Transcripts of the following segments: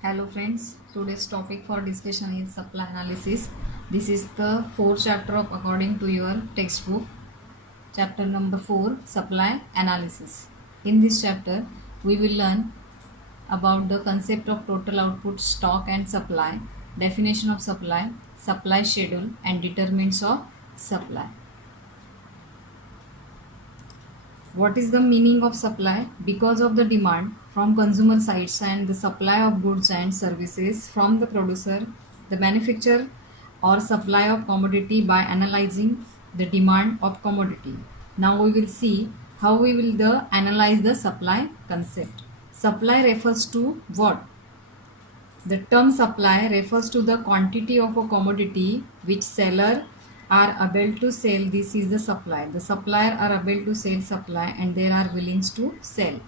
Hello friends, today's topic for discussion is supply analysis. This is the fourth chapter of according to your textbook. Chapter number 4, supply analysis. In this chapter, we will learn about the concept of total output, stock and supply, definition of supply, supply schedule and determinants of supply. What is the meaning of supply? Because of the demand from consumer sides and the supply of goods and services from the producer, the manufacturer or supply of commodity by analyzing the demand of commodity. Now we will see how we will analyze the supply concept. Supply refers to what? The term supply refers to the quantity of a commodity which seller are able to sell. This is the supply. The supplier are able to sell supply and they are willing to sell.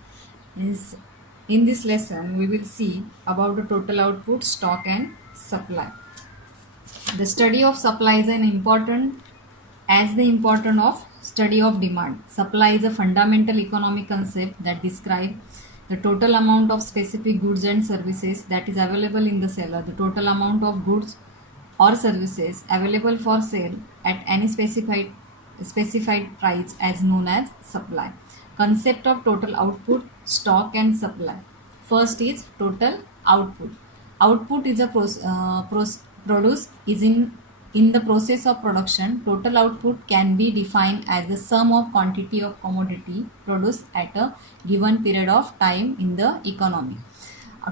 In this lesson, we will see about the total output, stock and supply. The study of supply is an important as the important of study of demand. Supply is a fundamental economic concept that describes the total amount of specific goods and services that is available in the seller, the total amount of goods or services available for sale at any specified price as known as supply. Concept of total output, stock and supply. First is total output. Output is a produce is in the process of production. Total output can be defined as the sum of quantity of commodity produced at a given period of time in the economy.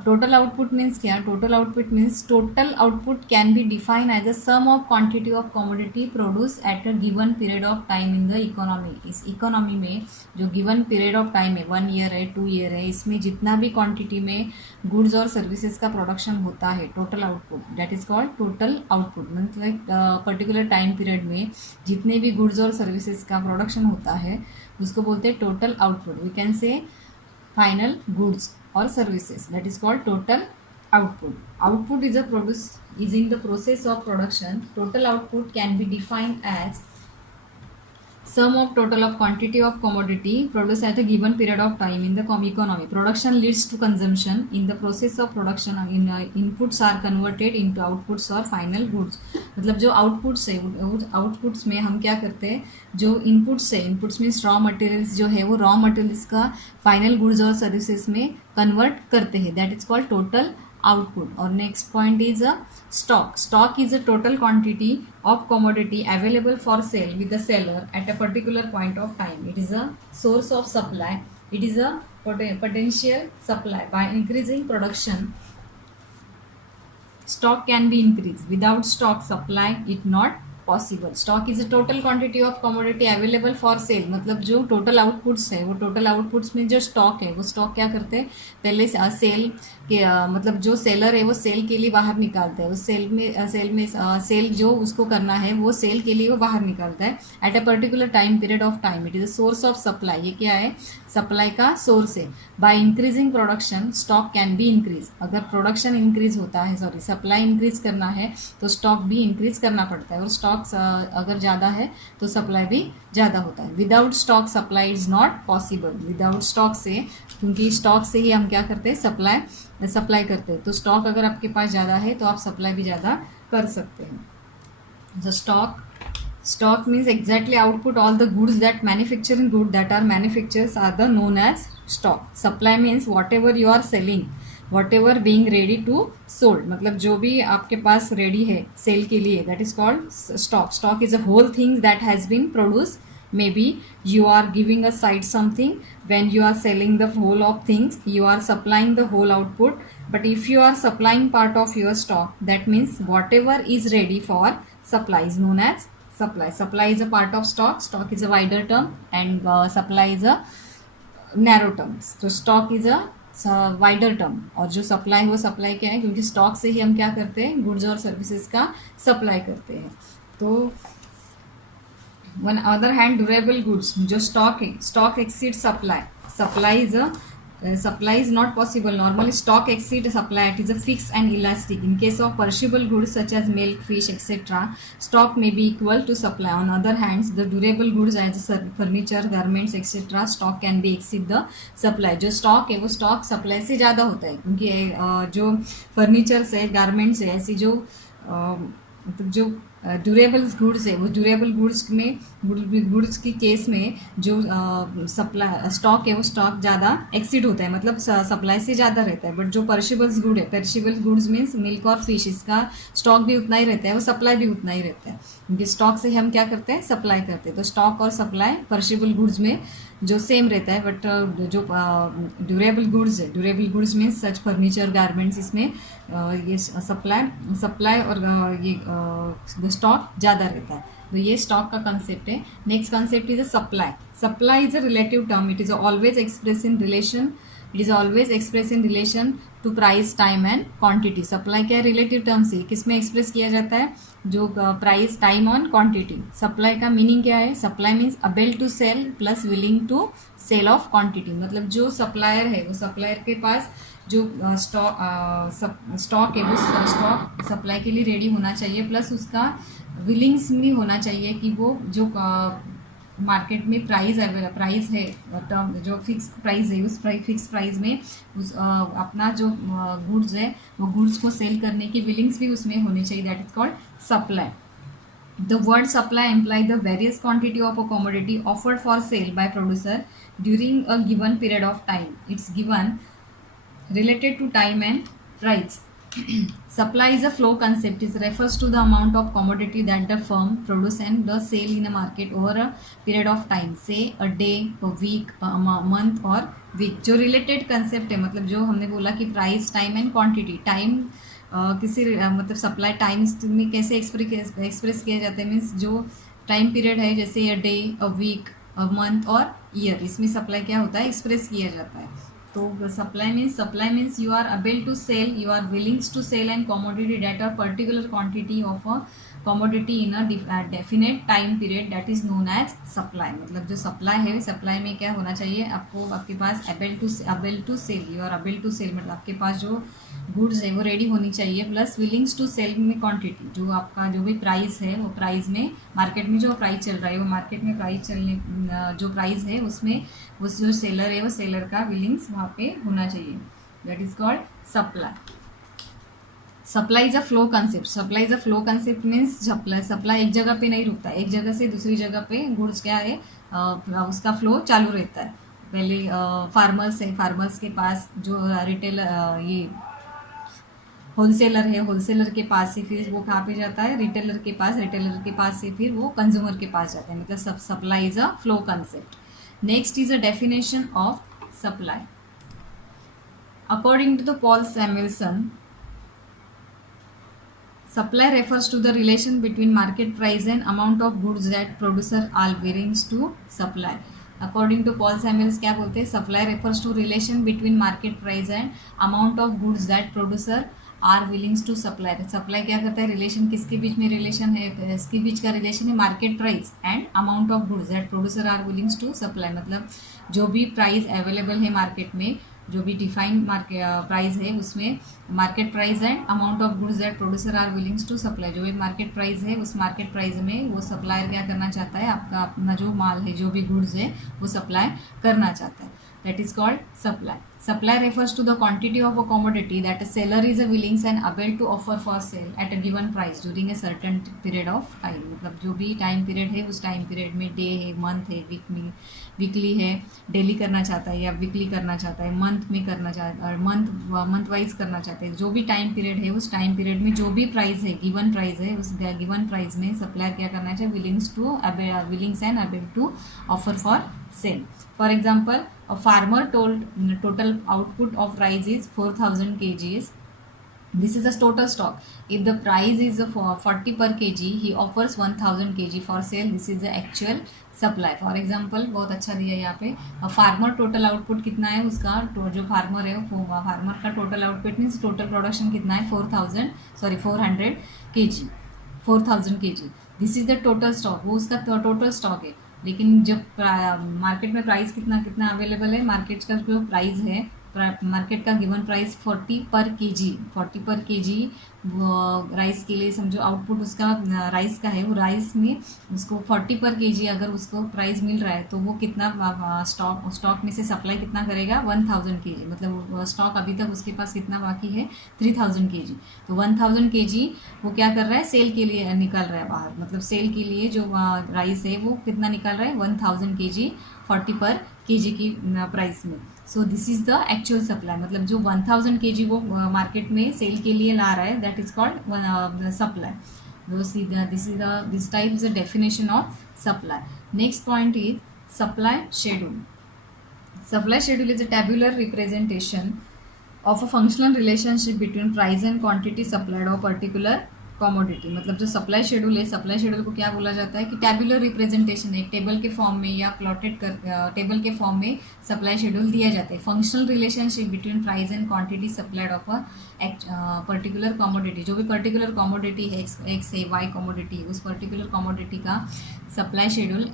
Total output means क्या? Total output means total output can be defined as the sum of quantity of commodity produced at a given period of time in the economy. इस economy में जो given period of time है 1 year है 2 year है, इसमें जितना भी quantity में goods और services का production होता है total output that is called total output. मतलब particular time period में जितने भी goods और services का production होता है उसको बोलते हैं total output. We can say final goods or services, that is called total output. Output is a produce is in the process of production. Total output can be defined as sum of total of quantity of commodity produced at a given period of time in the economy. Production leads to consumption. In the process of production, inputs are converted into outputs or final goods. मतलब जो outputs है outputs में हम क्या करते हैं, जो inputs है, inputs मीन्स raw materials जो है वो raw materials का final goods और services में convert करते हैं. That is called total output. Or next point is a stock. Stock is a total quantity of commodity available for sale with the seller at a particular point of time. It is a source of supply. It is a potential supply. By increasing production, stock can be increased. Without stock supply it not possible. Stock is a total quantity of commodity available for sale. मतलब जो total outputs है वो total outputs में जो stock है वो stock क्या करते हैं, पहले सेल के मतलब जो सेलर है वो सेल के लिए बाहर निकालता है. वो सेल जो उसको करना है वो सेल के लिए वो बाहर निकालता है at a particular time period of time. It is a source of supply. ये क्या है, सप्लाई का सोर्स है. By increasing production stock can be increase. अगर प्रोडक्शन इंक्रीज होता है, सॉरी सप्लाई इंक्रीज करना है तो स्टॉक भी इंक्रीज करना पड़ता है. और स्टॉक अगर ज़्यादा है तो सप्लाई भी ज़्यादा होता है. Without stock supply is not possible. Without stock से, क्योंकि स्टॉक से ही हम क्या करते हैं, सप्लाई करते हैं. तो स्टॉक अगर आपके पास ज़्यादा है तो आप सप्लाई भी ज़्यादा कर सकते हैं. जो stock means exactly output all the goods that manufacturing good that are manufacturers are the known as stock. Supply means whatever you are selling, whatever being ready to sold. मतलब जो भी आपके पास रेडी है सेल के लिए, that is called stock. Stock is a whole thing that has been produced. Maybe you are giving a side something. When you are selling the whole of things, you are supplying the whole output. But if you are supplying part of your stock, that means whatever is ready for supply is known as supply. Supply is a part of stock. Stock is a wider term and supply is a narrow term. So stock is a wider term और जो supply है वो supply क्या है, क्योंकि stock से ही हम क्या करते हैं, गुड्स और सर्विसेज का सप्लाई करते हैं. तो one other hand durable goods जो स्टॉक है, stock exceed supply. Supply is a supply is not possible. Normally, stock exceeds supply. It is a fixed and elastic. In case of perishable goods such as milk, fish, etc., stock may be equal to supply. On other hand, the durable goods as furniture, garments, etc., stock can be exceed the supply. जो stock है वो stock supply से ज़्यादा होता है, क्योंकि जो furnitures है, garments है, ऐसी जो मतलब जो ड्यूरेबल गुड्स है, वो ड्यूरेबल गुड्स में गुड्स की केस में जो सप्लाई स्टॉक है वो स्टॉक ज़्यादा एक्सीड होता है, मतलब सप्लाई से ज़्यादा रहता है. बट जो पेरिशेबल्स गुड है, पेरिशेबल गुड्स मीन्स मिल्क और फिश, इसका स्टॉक भी उतना ही रहता है, वो सप्लाई भी उतना ही रहता है, क्योंकि स्टॉक से हम क्या करते हैं, सप्लाई करते हैं. तो स्टॉक और सप्लाई पेरिशेबल गुड्स में जो सेम रहता है. बट जो ड्यूरेबल गुड्स है, ड्यूरेबल गुड्स में सच फर्नीचर, गारमेंट्स, इसमें ये सप्लाई और ये स्टॉक ज़्यादा रहता है. तो ये स्टॉक का कंसेप्ट है. Next concept is a supply. Supply is a relative term. It is always express in relation. It is always express in relation to price, time and quantity. Supply क्या है, relative term से किस में express किया जाता है, जो price, time और क्वांटिटी. सप्लाई का मीनिंग क्या है, supply means able to sell plus willing to sell of quantity. मतलब जो सप्लायर है, वो सप्लायर के पास जो स्टॉक है, वो स्टॉक सप्लाई के लिए रेडी होना चाहिए, प्लस उसका विलिंग्स भी होना चाहिए कि वो जो मार्केट में प्राइस प्राइस है, जो फिक्स प्राइस है, उस फिक्स प्राइस में उस अपना जो गुड्स है, वो गुड्स को सेल करने की विलिंग्स भी उसमें होनी चाहिए. That is called supply. The word supply implies the various quantity of a commodity offered for sale by producer during a given period of time. It's given related to time and price. Supply is a flow concept. It refers to the amount of commodity that the firm produce and the sale in a market over a period of time, say a day, a week, a month or week. जो related concept है, मतलब जो हमने बोला कि price, time and quantity. Time किसी मतलब supply time में कैसे एक्सप्रेस किया जाता है, मीन्स जो टाइम पीरियड है, जैसे a day, a week, a month और ईयर, इसमें सप्लाई क्या होता है, एक्सप्रेस किया जाता है. तो supply means you are able to sell, you are willings to sell and commodity that are particular quantity of a commodity in a definite time period, that is known as supply. मतलब जो supply है, supply में क्या होना चाहिए, आपको आपके पास able to sell, you are able to sell, मतलब आपके पास जो गुड्स है वो रेडी होनी चाहिए, प्लस विलिंग्स टू सेल में क्वांटिटी, जो आपका जो भी प्राइस है, वो प्राइस में मार्केट में जो प्राइस चल रहा है, वो मार्केट में प्राइस चलने जो प्राइस है उसमें उस जो सेलर है, वो सेलर का विलिंग्स वहाँ पे होना चाहिए. That is called supply. Supply is a flow concept. Supply is a flow concept means supply एक जगह पे नहीं रुकता, एक जगह से दूसरी जगह पे गुड्स क्या है, उसका फ्लो चालू रहता है. पहले फार्मर्स है, फार्मर्स के पास जो रिटेल ये होलसेलर है, होलसेलर के पास से फिर वो कहाँ पे जाता है, रिटेलर के पास, रिटेलर के पास से फिर वो कंज्यूमर के पास जाता है. मतलब supply is a flow concept. Next is a definition of supply. According to the Paul Samuelson, supply refers to the relation between market price and amount of goods that producer are willing to supply. According to Paul Samuels क्या बोलते हैं, supply refers to relation between market price and amount of goods that producer are willing to supply. Supply क्या करता है, relation किसके बीच में relation है, इसके बीच का रिलेशन है market price and amount of goods that producer are willing to supply. मतलब जो भी प्राइस अवेलेबल है मार्केट में, जो भी डिफाइंड प्राइस है, उसमें market price and amount of goods that producer are willing to supply. जो भी मार्केट प्राइस है, उस मार्केट प्राइस में वो सप्लायर क्या करना चाहता है, आपका अपना जो माल है, जो भी गुड्स है, वो सप्लाई करना चाहता है. That is called supply. Supply refers to the quantity of a commodity that a seller is willing and able to offer for sale at a given price during a certain period of time. मतलब जो भी time period है, उस time period में day है, month है, weekly है, daily करना चाहता है या वीकली करना चाहता है, मंथ में करना चाहता है, मंथ वाइज करना चाहते हैं. जो भी टाइम पीरियड है, उस टाइम पीरियड में जो भी प्राइस है, गिवन प्राइस है, उस गिवन प्राइस में सप्लायर क्या करना चाहिए, willings and able to offer for sale. For example, a farmer told total output of rice is 4,000 kgs. This is the total stock. If the price is 40 per kg, he offers 1,000 kg for sale. This is the actual supply. For example, बहुत अच्छा दिया है यहाँ पे. Farmer total output कितना है उसका, जो फार्मर है, फार्मर का total output means total production कितना है, 400 kg. 4,000 kg. This is the total stock. वो उसका टोटल स्टॉक है. लेकिन जब मार्केट में प्राइस कितना अवेलेबल है, मार्केट का जो प्राइस है मार्केट का गिवन प्राइस 40 पर केजी, 40 पर केजी राइस के लिए समझो आउटपुट उसका राइस का है, वो राइस में उसको 40 पर केजी अगर उसको प्राइस मिल रहा है तो वो कितना स्टॉक में से सप्लाई कितना करेगा 1000 केजी, मतलब स्टॉक अभी तक उसके पास कितना बाकी है 3000 केजी। तो 1000 केजी वो क्या कर रहा है सेल के लिए निकाल रहा है बाहर, मतलब सेल के लिए जो राइस है वो कितना निकाल रहा है 1000 केजी 40 पर केजी की प्राइस में। So this is the actual supply, मतलब जो 1000 केजी वो मार्केट में सेल के लिए ला रहा है, that is called supply. This type is the definition of supply. Next point is supply schedule. Supply schedule is a tabular representation of a functional relationship between price and quantity supplied of particular commodity. मतलब जो supply schedule है, supply schedule को क्या बोला जाता है कि tabular representation है, टेबल के फॉर्म में या प्लॉटेड कर टेबल के फॉर्म में सप्लाई शेड्यूल दिया जाता है। Functional relationship between price and quantity supplied of a particular commodity, जो भी पर्टिकुलर कॉमोडिटी है एक्स है वाई कॉमोडिटी, उस पर्टिकुलर कॉमोडिटी का सप्लाई शेड्यूल,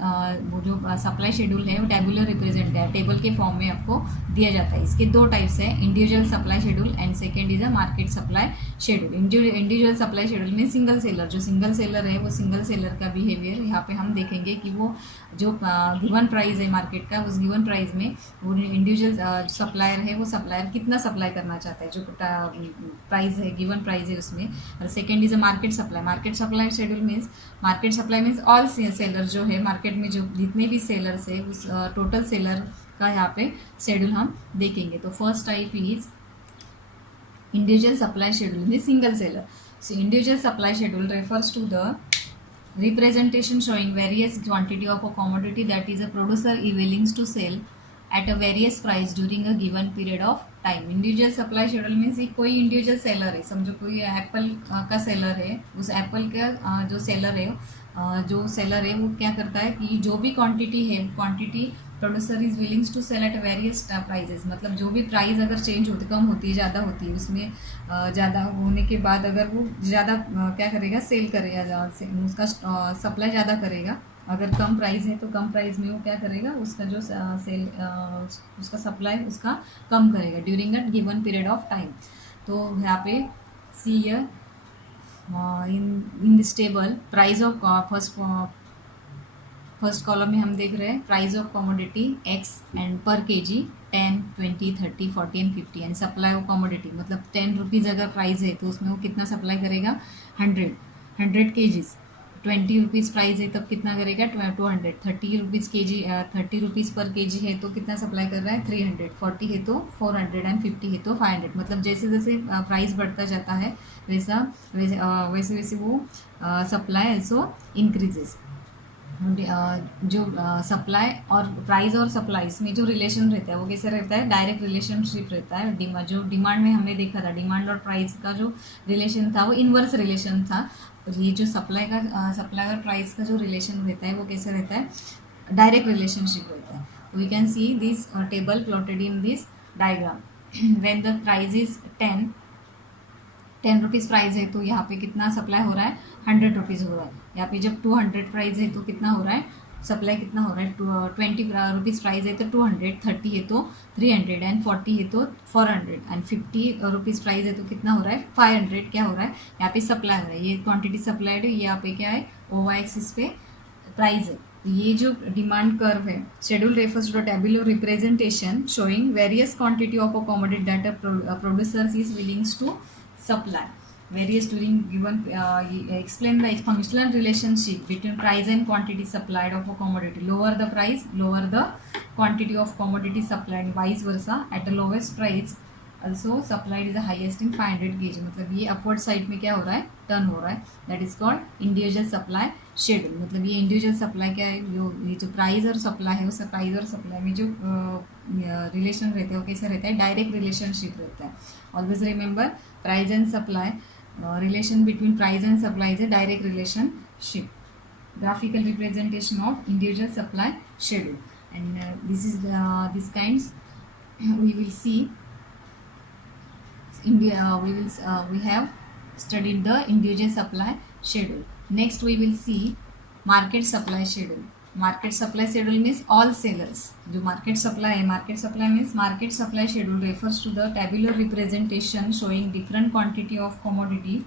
वो जो सप्लाई शेड्यूल है वो टेबुलर रिप्रेजेंट है, टेबल के फॉर्म में आपको दिया जाता है। इसके दो टाइप्स है, individual supply schedule and second is a market supply schedule. Individual supply schedule में सिंगल सेलर, जो सिंगल सेलर है वो सिंगल सेलर का बिहेवियर यहाँ पे हम देखेंगे कि वो जो गिवन प्राइस है मार्केट का, उस गिवन प्राइस में वो इंडिविजुअल सप्लायर है वो सप्लायर कितना सप्लाई करना चाहता है, जो प्राइस है गिवन प्राइस है उसमें। और second is a market supply. Market supply schedule means, market supply means all seller जो है मार्केट में जो जितने भी सेलर्स है उस टोटल सेलर का यहाँ पे शेड्यूल हम देखेंगे। तो first type is individual supply schedule in the single seller. So individual supply schedule refers to the representation showing various quantity of a commodity that is a producer is willing to sell at a various price during a given period of time. individual supply schedule means कोई individual seller है, समझो कोई Apple का seller है, उस Apple का जो seller है वो क्या करता है कि जो भी क्वांटिटी है, quantity producer is willings to sell at various prices, मतलब जो भी प्राइस अगर चेंज होती, कम होती है ज़्यादा होती है, उसमें ज़्यादा होने के बाद अगर वो ज़्यादा क्या करेगा सेल करेगा, उसका सप्लाई ज़्यादा करेगा। अगर कम प्राइस है तो कम प्राइस में वो क्या करेगा, उसका जो सेल उसका सप्लाई उसका कम करेगा during a given period of time. तो यहाँ पे see here in this table price of first column में हम देख रहे हैं price of commodity X and per kg 10, 20, 30, 40 and 50 and supply of commodity, मतलब 10 रुपीज़ अगर प्राइस है तो उसमें वो कितना सप्लाई करेगा 100 केजीज। 20 रुपीज़ प्राइस है तब कितना करेगा 200। 30 रुपीज़ केजी 30 रुपीज़ पर केजी है तो कितना सप्लाई कर रहा है 300। 40 है तो 400 एंड 50 है तो 500। मतलब जैसे जैसे प्राइस बढ़ता जाता है वैसे वैसे वो सप्लाई ऑल्सो इंक्रीजेस। जो सप्लाई और प्राइस और सप्लाई इसमें जो रिलेशन रहता है वो कैसे रहता है, डायरेक्ट रिलेशनशिप रहता है। जो डिमांड में हमने देखा था, डिमांड और प्राइस का जो रिलेशन था वो इन्वर्स रिलेशन था। और ये जो सप्लाई और प्राइस का जो रिलेशन रहता है वो कैसे रहता है, डायरेक्ट रिलेशनशिप रहता है। We can see this table plotted in this diagram. When the price is 10 rupees price है तो यहाँ पे कितना सप्लाई हो रहा है 100 रुपीज़ हो रहा है। यहाँ पे जब 200 प्राइस है तो कितना हो रहा है सप्लाई, कितना हो रहा है 20 रुपीज़ प्राइस है तो 200, 30 है तो 300 एंड 40 है तो 400 एंड 50 रुपीज़ प्राइस है तो कितना हो रहा है 500 क्या हो रहा है यहाँ पे सप्लाई हो रहा है। ये क्वांटिटी सप्लाइड है, ये यहाँ पे क्या है OY एक्सिस पे प्राइस है। ये जो डिमांड कर्व है, schedule refers to the tabular representation showing various quantity of a commodity that producers is willings to supply various during given explain the functional relationship between price and quantity supplied of a commodity. Lower the price, lower the quantity of commodity supplied, vice versa at the lowest price also supplied is the highest in 500 kg। मतलब ये upward side में क्या हो रहा है turn हो रहा है, that is called individual supply schedule. मतलब ये इंडिविजुअल सप्लाई क्या है, ये जो प्राइस और सप्लाई है उस प्राइस और सप्लाई में जो रिलेशन रहता है वो कैसे रहता है, डायरेक्ट रिलेशनशिप रहता है। Always remember price and supply, relation between price and supply is a direct relationship. Graphical representation of individual supply schedule, and this is these kinds we will see. We have studied the individual supply schedule. Next we will see market supply schedule. Market supply schedule means all sellers. जो market supply है, market supply means market supply schedule refers to the tabular representation showing different quantity of commodity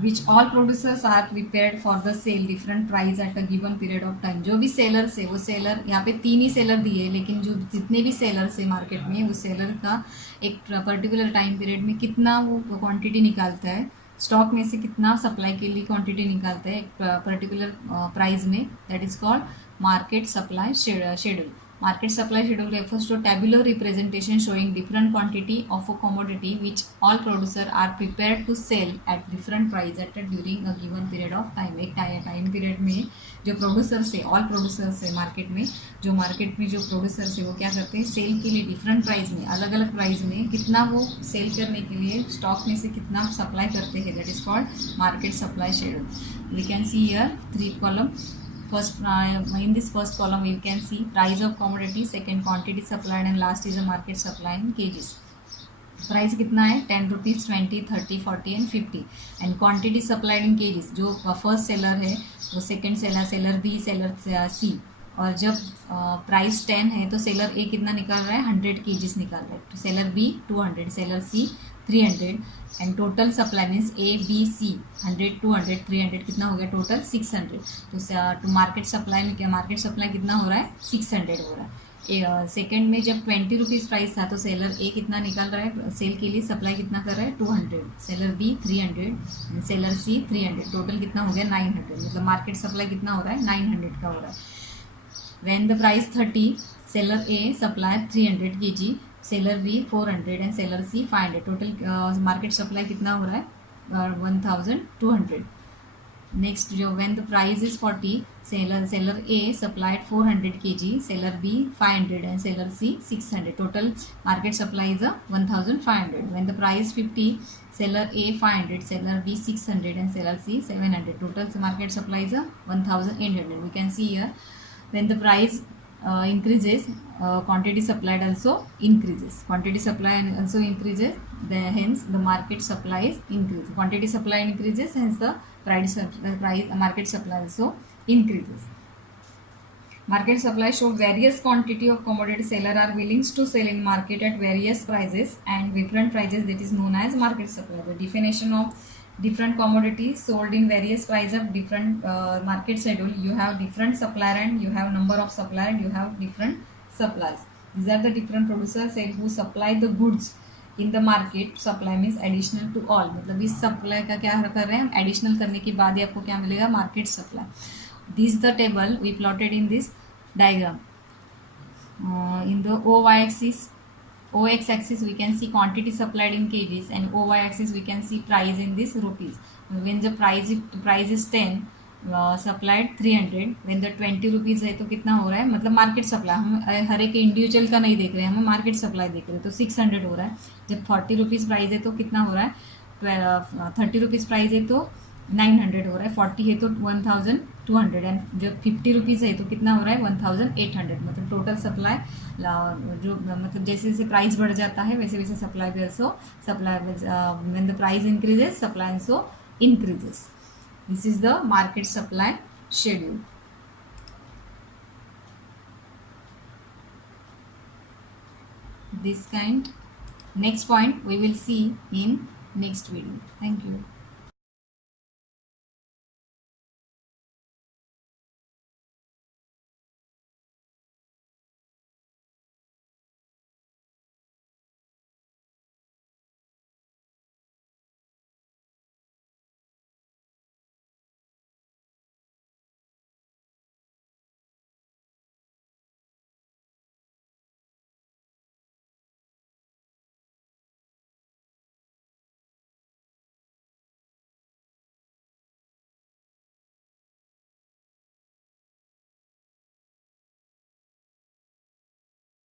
which all producers are prepared for the sale different price at a given period of time. जो भी sellers है वो seller, यहाँ पे 3 ही seller दिए, लेकिन जो जितने भी सेलर्स है मार्केट में, वो सेलर का एक पर्टिकुलर टाइम पीरियड में कितना वो क्वांटिटी निकालता है, स्टॉक में से कितना सप्लाई के लिए क्वांटिटी निकालता है एक पर्टिकुलर प्राइस में, that is called market supply schedule. Market supply schedule refers to tabular representation showing different quantity of a commodity which all producers are prepared to sell at different price at during a given period of time. एक time period में जो producers है, all producers है market में, जो market में जो producers है वो क्या करते हैं, सेल के लिए डिफरेंट प्राइस में, अलग अलग प्राइस में कितना वो सेल करने के लिए स्टॉक में से कितना सप्लाई करते हैं, that is called market supply schedule. We can see here 3 column. First, in this first column you can see price of commodity, second quantity supplied, and last is a market supply in kgs. Price कितना है 10 rupees, 20, 30, 40 and 50. And quantity supplied in kgs. जो first seller है वो second seller, seller B, seller C. और जब price 10 है तो seller ए कितना निकाल रहा है, 100 केजीज निकाल रहा है. तो seller B 200, seller C 300 and total supply means A B C 100, 200, 300 कितना हो गया टोटल 600. तो मार्केट सप्लाई में क्या, मार्केट सप्लाई कितना हो रहा है 600 हो रहा है. सेकेंड में जब 20 रुपीज़ प्राइस था तो सेलर ए कितना निकाल रहा है, सेल के लिए सप्लाई कितना कर रहा है 200, seller B 300, seller C 300, total कितना हो गया 900. मतलब मार्केट सप्लाई कितना हो रहा है 900 का हो रहा है. When the price 30, seller A supply 300 kg, seller B 400 and seller C 500. Total market supply कितना हो रहा है 1200. नेक्स्ट जो when the price is 40, seller A supplied 400 kg, seller B 500 and seller C 600. Total market supply is 1500. When the price 50, seller A 500, seller B 600 and seller C 700. Total market supply is 1800. We can see here when the price increases, quantity supplied also increases. Quantity supply also increases, hence the market supply is increases. Quantity supply increases, hence the price market supply also increases. Market supply show various quantity of commodity seller are willing to sell in market at various prices and different prices, that is known as market supply. The definition of different commodities sold in various price of different market schedule. You have different supplier and you have number of supplier and you have different suppliers. These are the different producers who supply the goods in the market. Supply means additional to all. मतलब इस supply का क्या कर रहे हैं हम, additional करने के बाद ही आपको क्या मिलेगा, market supply. This is the table we plotted in this diagram. In the OX axis we can see quantity supplied in kgs and OY axis we can see price in this rupees. When the price is 10, supplied 300, when the 20 rupees है तो कितना हो रहा है, मतलब market supply, हम हर एक individual का नहीं देख रहे हैं, हम मार्केट सप्लाई देख रहे हैं, तो 600 हो रहा है. जब 40 रुपीज़ प्राइस है तो कितना हो रहा है, 30 रुपीज़ प्राइस है तो 900 हो रहा है, 40 है तो 1200 एंड जब 50 रुपीज़ है तो कितना हो रहा है 1800. मतलब टोटल सप्लाई जो मतलब जैसे जैसे प्राइस बढ़ जाता है वैसे वैसे सप्लाई भी also supply when the price increases supply also increases. This is the market supply schedule. This kind next point we will see in next video. Thank you.